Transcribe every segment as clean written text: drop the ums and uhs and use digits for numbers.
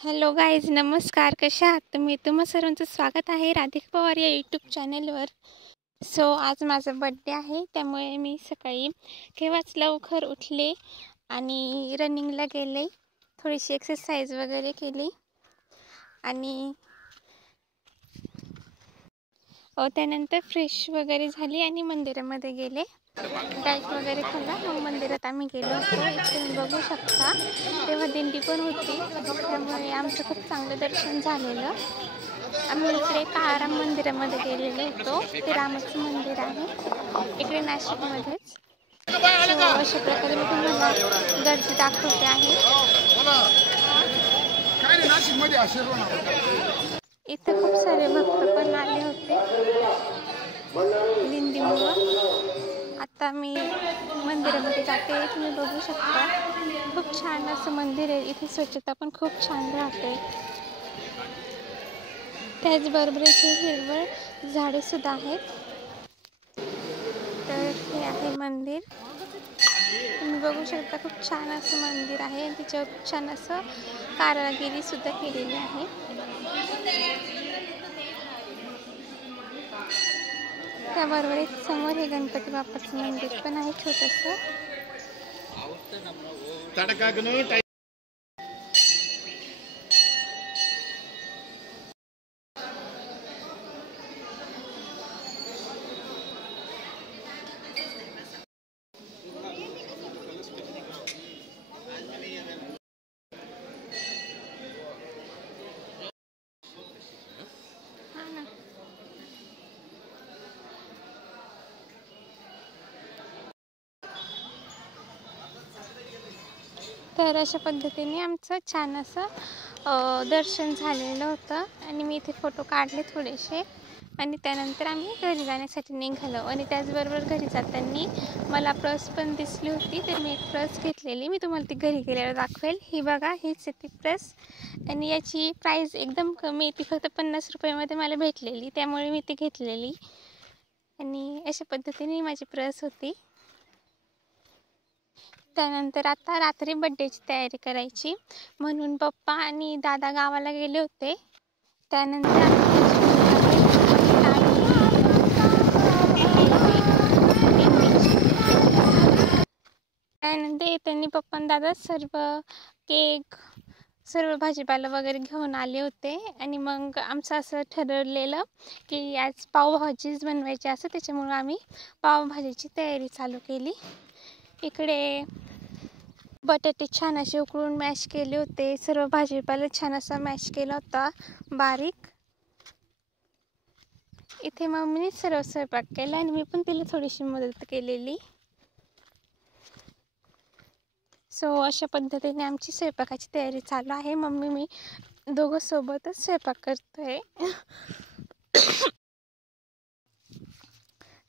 Hello guys, नमस्कार. कशा आहात तुम्ही? तुम्हा सर्वांचं स्वागत आहे राधिका पवार या यूट्यूब चॅनलवर. आज माझा बड्डे आहे, त्यामुळे मी सकाळी केव्हाच लवकर उठले आणि रनिंगला गेले, थोडीशी एक्सरसाइज वगैरे केली आणि त्यानंतर फ्रेश वगैरे झाली आणि मंदिरामध्ये गेले. डाएट वगैरे खाल्ला. मग मंदिरात आम्ही गेलो होतो. इथे तुम्ही बघू शकता, तेव्हा दिंडी पण होती, त्यामुळे आमचं खूप चांगलं दर्शन झालेलं. आम्ही इकडे काळाराम मंदिरामध्ये गेलेलो होतो. ते रामाचं मंदिर आहे इकडे नाशिकमध्येच. अशा प्रकारे मी तुम्हाला गर्दी दाखवते आहे. इथं खूप सारे भक्त पण आले होते दिंडीमुळं. आता मी मंदिरामध्ये जाते. तुम्ही बघू शकता, खूप छान असं मंदिर आहे. इथे स्वच्छता पण खूप छान राहते. त्याचबरोबर इथे हिरवळ झाडे सुद्धा आहेत. तर हे आहे मंदिर, तुम्ही बघू शकता. खूप छान असं मंदिर आहे आणि त्याच्यावर खूप छान असं कारागिरी सुद्धा केलेली आहे. त्याबरोबर एक समोर हे गणपती बाप्पाचं मंदिर पण आहे छोटंसं. तर अशा पद्धतीने आमचं छान असं दर्शन झालेलं होतं आणि मी इथे फोटो काढले थोडेसे आणि त्यानंतर आम्ही घरी जाण्यासाठी निघालो. आणि त्याचबरोबर घरी जाताना मला पर्स पण दिसली होती, तर मी एक पर्स घेतलेली. मी तुम्हाला ती घरी गेल्यावर दाखवेल. ही बघा, हीच आहे ती पर्स आणि याची प्राईस एकदम कमी, ती फक्त 50 रुपयामध्ये मला भेटलेली, त्यामुळे मी ती घेतलेली. आणि अशा पद्धतीने माझी पर्स होती. त्यानंतर आता रात्री बड्डेची तयारी करायची, म्हणून पप्पा आणि दादा गावाला गेले होते. त्यानंतर त्यांनी पप्पा आणि दादा सर्व केक, सर्व भाजीपाला वगैरे घेऊन आले होते. आणि मग आमचं असं ठरवलेलं की आज पावभाजीच बनवायची असं, त्याच्यामुळं आम्ही पावभाजीची तयारी चालू केली. इकडे बटाटे छान असे उकळून मॅश केले होते. सर्व भाजीपाला छान असा मॅश केला होता बारीक. इथे मम्मीने सर्व स्वयंपाक केला आणि मी पण तिला थोडीशी मदत केलेली. अशा पद्धतीने आमची स्वयंपाकाची तयारी चालू आहे. मम्मी मी दोघं सोबतच स्वयंपाक करतोय.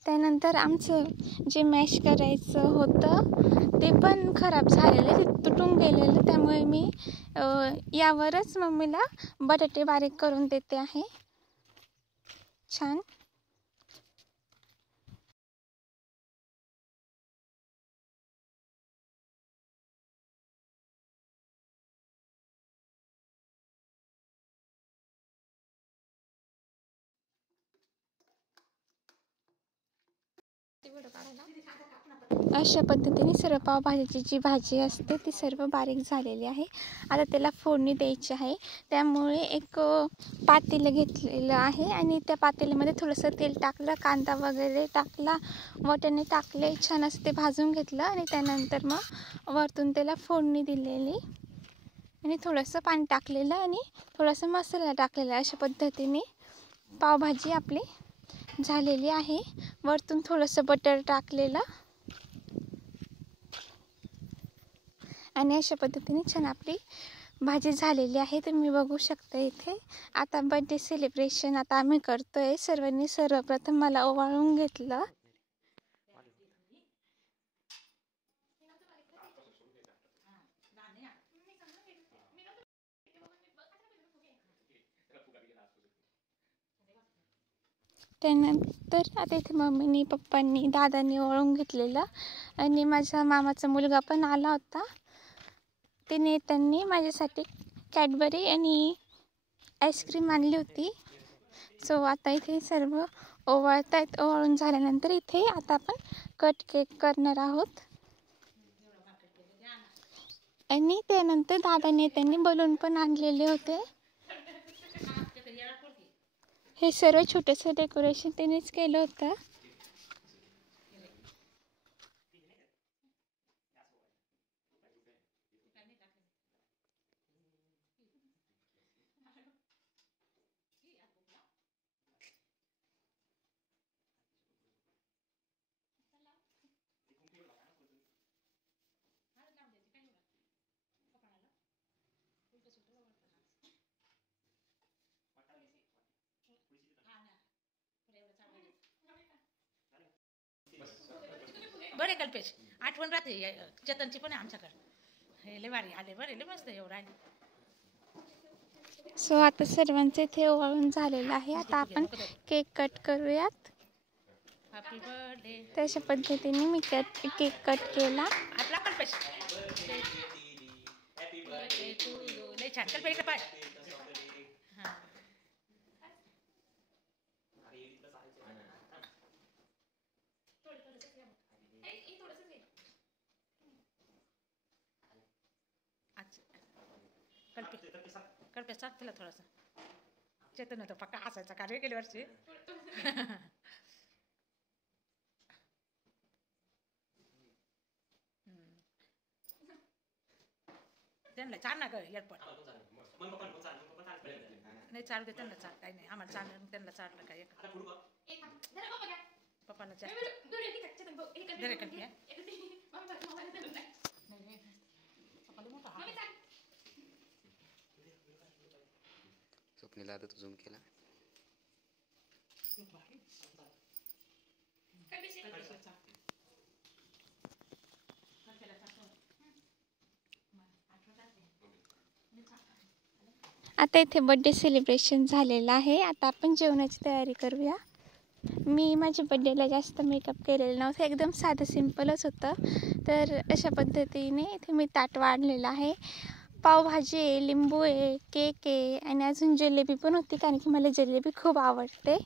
त्यानंतर आमचं जे मॅश करायचं होतं ते पण खराब झालेलं, ते तुटून गेलेलं, त्यामुळे मी यावरच मम्मीला बटाटे बारीक करून देते आहे. छान अशा पद्धतीने सर्व पावभाजीची जी भाजी असते ती सर्व बारीक झालेली आहे. आता त्याला फोडणी द्यायची आहे, त्यामुळे एक पातेलं घेतलेलं आहे आणि त्या पातेल्यामध्ये थोडंसं तेल टाकलं, कांदा वगैरे टाकला, वाटाणे टाकले, छान असं ते भाजून घेतलं आणि त्यानंतर मग वरतून त्याला फोडणी दिलेली आणि थोडंसं पाणी टाकलेलं आणि थोडासा मसाला टाकलेला. अशा पद्धतीने पावभाजी आपली झालेली आहे. वरतून थोडंसं बटर टाकलेलं आणि अशा पद्धतीने छान आपली भाजी झालेली आहे. तुम्ही बघू शकता इथे. आता बर्थडे सेलिब्रेशन आता आम्ही करतोय. सर्वांनी सर्वप्रथम मला ओवाळून घेतलं. त्यानंतर आता इथे मम्मीनी, पप्पांनी, दादांनी ओवाळून घेतलेलं आणि माझ्या मामाचा मुलगा पण आला होता. त्यांनी माझ्यासाठी कॅडबरी आणि आईस्क्रीम आणली होती. सो आता इथे सर्व ओवाळत आहेत. ओवाळून झाल्यानंतर इथे आता आपण कट केक करणार आहोत. आणि त्यानंतर दादाने त्यांनी बलून पण आणलेले होते. हे सर्व छोटंसं डेकोरेशन त्यांनीच केलं होतं. बरे कल्पेश, आठवण राहते. चेतनची पण आहे आमच्याकडे. हे लय भारी आले, बरे लय मस्त एवढं आहे. सो आता सर्वांचे इथे ओवाळून झालेलं आहे. आता आपण केक कट करूयात. Happy birthday. तशा पद्धतीने मी केक कट केला. आपला कल्पेश लय छान. कल्पेश पाय. कल्पेश चाक तिला थोडासा. चेतन होतं पक्का हसायचा कार्य गेल्या वर्षी. त्यांना चाल ना ग एअरपोर्ट. नाही चालू दे त्यांना चाल. काही नाही आम्हाला चाललं त्यांना चाललं काय. पप्पाला स्वप्नीला आता झूम केला. आता इथे बर्थडे सेलिब्रेशन झालेलं आहे. आता आपण जेवणाची तयारी करूया. मी माझ्या बड्डेला जास्त मेकअप केलेलं नव्हतं. एकदम साधं सिम्पलच होतं. तर अशा पद्धतीने इथे मी ताट वाढलेलं आहे. पावभाजी आहे, लिंबू आहे, केक आहे आणि अजून जिलेबी पण होती. कारण की मला जिलेबी खूप आवडते.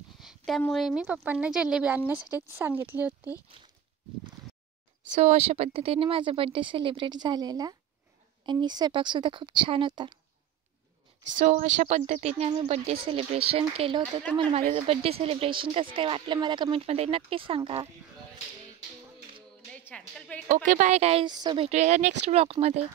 त्यामुळे मी पप्पांना जिलेबी आणण्यासाठीच सांगितली होती. सो अशा पद्धतीने माझा बड्डे सेलिब्रेट झालेला आणि स्वयंपाकसुद्धा खूप छान होता. सो अशा पद्धतीने आम्ही बड्डे सेलिब्रेशन केलं होतं. तुम्हाला माझं बड्डे सेलिब्रेशन कसं काय वाटलं मला कमेंटमध्ये नक्की सांगा. Okay bye guys. सो भेटूया नेक्स्ट ब्लॉगमध्ये.